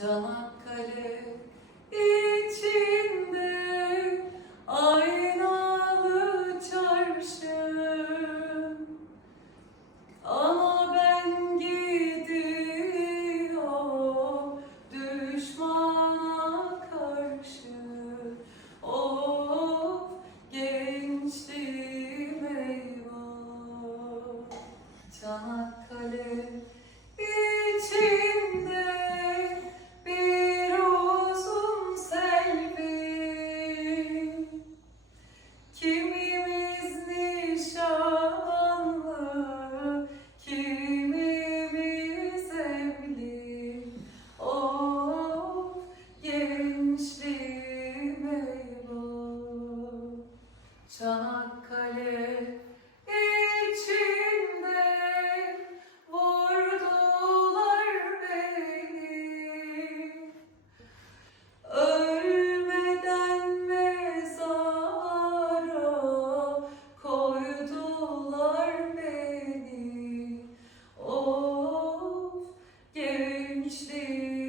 Çanakkale içinde aynalı çarşı Ama ben gidiyor düşmana karşı. Of gençliğim eyvah. Çanakkale içinde Çanakkale içinde vurdular beni. Ölmeden mezara koydular beni. Of gençliğim